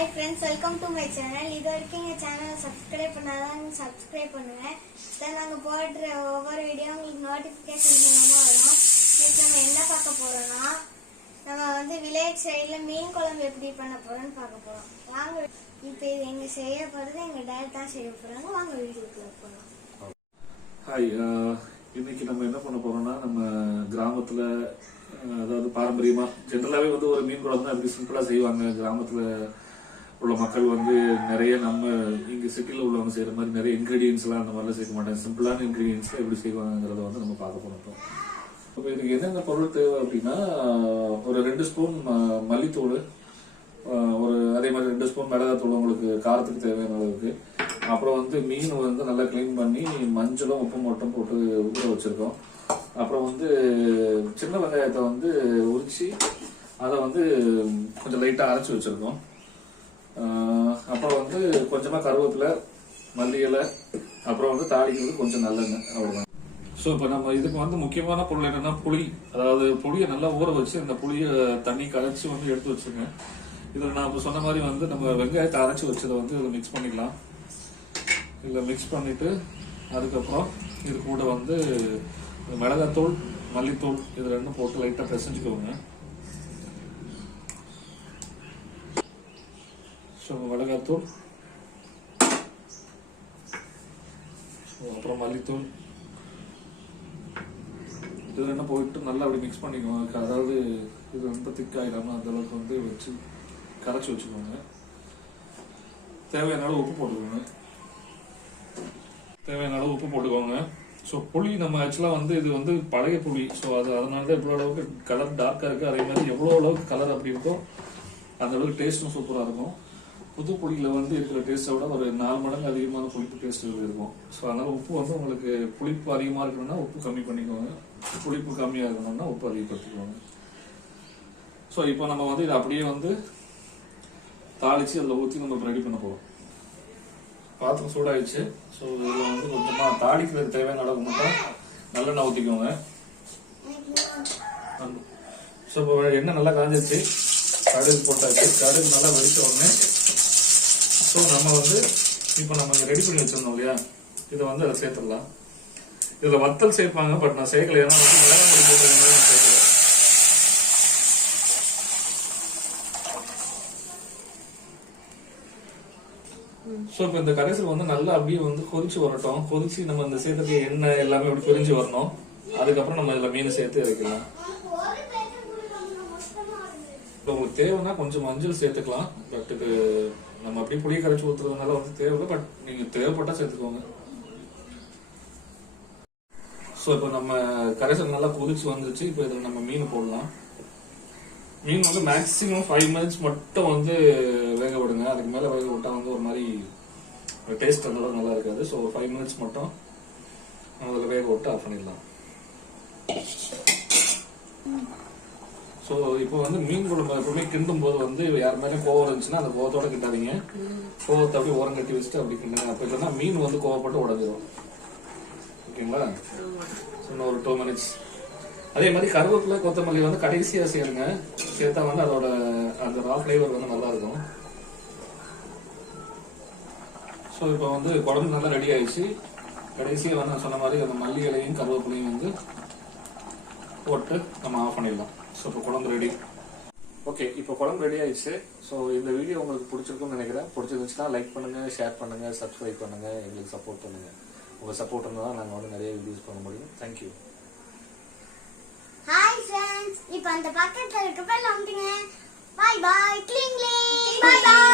Hi friends, welcome to my channel. இது வரைக்கும் எங்க சேனலை சப்ஸ்கிரைப் பண்ணாதான் சப்ஸ்கிரைப் பண்ணுங்க. தென் நாங்க போடுற ஒவ்வொரு வீடியோ உங்களுக்கு நோட்டிஃபிகேஷன் மூலமா வரும். இன்னைக்கு நம்ம என்ன பார்க்க போறோம்னா நம்ம வந்து வில்லேஜ் சைடுல மீன் குழம்பு எப்படி பண்ண போறோம்னு பார்க்க போறோம். வாங்க இப்போ இது எங்க செய்ய போறது எங்க டாட் தான் செய்ய போறாங்க. வாங்க வீடியோக்குள்ள போலாம். ஹாய், இன்னைக்கு நம்ம என்ன பண்ண போறோம்னா நம்ம கிராமத்துல அதாவது பாரம்பரியமா ஜென்ரலாவே வந்து ஒரு மீன் குழம்பு அப்படி சிம்பிளா செய்வாங்க. கிராமத்துல உள்ள மக்கள் வந்து நிறைய நம்ம இங்க சிட்டில உள்ளவங்க செய்யற மாதிரி நிறைய இன்கிரீடியன்ஸ் எல்லாம் அந்த மாதிரிலாம் சேர்க்க மாட்டாங்க. சிம்பிளான இன்கிரீடியன்ஸ் எப்படி செய்வாங்கிறத வந்து நம்ம பார்க்க போறோம். இப்போ இதுக்கு என்னென்ன பொருள் தேவை அப்படின்னா, ஒரு 2 ஸ்பூன் மல்லித்தூள், ஒரு அதே மாதிரி 2 ஸ்பூன் மிளகாத்தூள் உங்களுக்கு காரத்துக்கு தேவையான அளவுக்கு. அப்புறம் வந்து மீன் வந்து நல்லா கிளீன் பண்ணி மஞ்சளும் உப்பு மட்டும் போட்டு ஊற வச்சிருக்கோம். அப்புறம் வந்து சின்ன வெங்காயத்தை வந்து உரிச்சு அதை வந்து கொஞ்சம் லைட்டா அரைச்சி வச்சிருக்கோம். அப்புறம் வந்து கொஞ்சமா கருவேப்பிலை, மல்லி இலை, அப்புறம் வந்து தாளிக்கிறது கொஞ்சம் நல்லெண்ணெய், அவ்வளவுதான். ஸோ இப்போ நம்ம இதுக்கு வந்து முக்கியமான பொருள் என்னன்னா புளி. அதாவது புளியை நல்லா ஊற வச்சு அந்த புளியை தண்ணி கரைச்சி வந்து எடுத்து வச்சுருங்க. இதில் நான் இப்போ சொன்ன மாதிரி வந்து நம்ம வெங்காயத்தை அரைச்சி வச்சதை வந்து இதில் மிக்ஸ் பண்ணிக்கலாம். இதில் மிக்ஸ் பண்ணிட்டு அதுக்கப்புறம் இது கூட வந்து மிளகாத்தூள், மல்லித்தூள் இது ரெண்டும் போட்டு லைட்டாக பிசைஞ்சுக்கோங்க. ஸோ மிளகாத்தூள், அப்புறம் மல்லித்தூள் இது ரெண்டும் போயிட்டு நல்லா அப்படி மிக்ஸ் பண்ணிக்கோங்க. அதாவது இது ரொம்ப திக்காயிடாம அந்த அளவுக்கு வந்து வச்சு கரைச்சி வச்சுக்கோங்க. தேவையான அளவு உப்பு போட்டுக்கோங்க. ஸோ புளி நம்ம ஆக்சுவலாக வந்து இது வந்து பழைய புளி. ஸோ அதனால தான் எவ்வளோ அளவுக்கு கலர் டார்க்காக இருக்குது. அதே மாதிரி எவ்வளோ அளவுக்கு கலர் அப்படி இருக்கோ அந்த அளவுக்கு டேஸ்ட்டும் சூப்பராக இருக்கும். புது புளியில் வந்து இருக்கிற டேஸ்ட்டை விட ஒரு 4 மடங்கு அதிகமான புளிப்பு டேஸ்ட் இருக்கும். ஸோ அதனால் உப்பு வந்து உங்களுக்கு புளிப்பு அதிகமாக இருக்கணும்னா உப்பு கம்மி பண்ணிக்கோங்க, புளிப்பு கம்மியாக இருக்கணும்னா உப்பு அதிகப்படுத்திக்கோங்க. ஸோ இப்போ நம்ம வந்து இதை அப்படியே வந்து தாளித்து அதில் ஊற்றி நம்ம ரெடி பண்ண போகிறோம். பாத்திரம் சூடாயிடுச்சு. ஸோ இதில் வந்து கொஞ்சமாக தாளிக்கிறதுக்கு தேவையான அளவுக்கு மட்டும் நல்லெண்ணெய் ஊற்றிக்கோங்க. ஸோ இப்போ எண்ணெய் நல்லா காஞ்சிருச்சு. கடுகு போட்டாச்சு. கடுகு நல்லா வெடிச்ச உடனே ஸோ நம்ம வந்து இப்போ நம்ம ரெடி பண்ணி வச்சிருந்தோம் இல்லையா, இதை வந்து அதை சேர்த்துடலாம். இதில் வத்தல் சேர்ப்பாங்க, பட் நான் சேர்க்கல. ஏன்னா வந்து மிளகாய் போட்டதுனால நான் சேர்க்கல. ஸோ இப்போ இந்த கரைசல் வந்து நல்லா அப்படியே வந்து கொதிச்சு வரட்டும். கொதிச்சு நம்ம இந்த சேர்த்துக்கு எண்ணெய் எல்லாமே அப்படி பிரிஞ்சு வரணும். அதுக்கப்புறம் நம்ம இதில் மீன் சேர்த்து இறக்கலாம். உங்களுக்கு தேவைன்னா கொஞ்சம் மஞ்சள் சேர்த்துக்கலாம். பட் இது நம்ம அப்படியே புளியை கரைச்சி ஊத்துறதுனால வந்து தேவையில்லை. பட் நீங்க தேவைப்பட்டா சேர்த்துக்கோங்க. ஸோ இப்போ நம்ம கரைசல் நல்லா கொதிச்சு வந்துச்சு. இப்போ இதில் நம்ம மீன் போடலாம். மீன் வந்து மேக்ஸிமம் 5 minutes மட்டும் வந்து வேக விடுங்க. அதுக்கு மேலே வேக விட்டா வந்து ஒரு மாதிரி டேஸ்ட் அந்த அளவுக்கு நல்லா இருக்காது. ஸோ 5 minutes மட்டும் நம்ம அதில் வேக விட்டு ஆஃப் பண்ணிடலாம். ஸோ இப்போ வந்து மீன் குழம்பு எப்பவுமே கிண்டும் போது வந்து யார் மேலே கோவம் இருந்துச்சுன்னா அந்த கோவத்தோட கிட்டாதீங்க. கோவத்தை அப்படியே ஓரம் கட்டி வச்சுட்டு அப்படி கிண்டுங்க. அப்போ இல்லைன்னா மீன் வந்து கோவப்பட்டு உடஞ்சிடும். ஓகேங்களா? ஸோ இன்னும் ஒரு 2 minutes. அதே மாதிரி கருவேப்பிலை, கொத்தமல்லி வந்து கடைசியாக சேருங்க. சேர்த்தா வந்து அதோட அந்த ரா ஃப்ளேவர் வந்து நல்லா இருக்கும். ஸோ இப்போ வந்து குழம்பு நல்லா ரெடி ஆயிடுச்சு. கடைசியாக வந்து நான் சொன்ன மாதிரி அந்த மல்லி இலையும் கருவேப்பிலையும் வந்து போட்டு நம்ம ஆஃப் பண்ணிடலாம். ஸோ இப்போ குழம்பு ரெடி. ஓகே, இப்போ குழம்பு ரெடி ஆயிடுச்சு. ஸோ இந்த வீடியோ உங்களுக்கு பிடிச்சிருக்கும்னு நினைக்கிறேன். பிடிச்சிருந்துச்சுன்னா லைக் பண்ணுங்க, ஷேர் பண்ணுங்க, சப்ஸ்கிரைப் பண்ணுங்க, எங்களுக்கு சப்போர்ட் பண்ணுங்க. உங்க சப்போர்ட் இருந்தால் தான் நாங்கள் வந்து நிறைய வீடியோஸ் பண்ண முடியும். தேங்க்யூ. ஹாய் ஃப்ரெண்ட்ஸ், இப்போ அந்த பக்கத்துல இருக்க பெல் அமுத்துங்க. Bye bye. கிளிங் கிளிங். Bye by.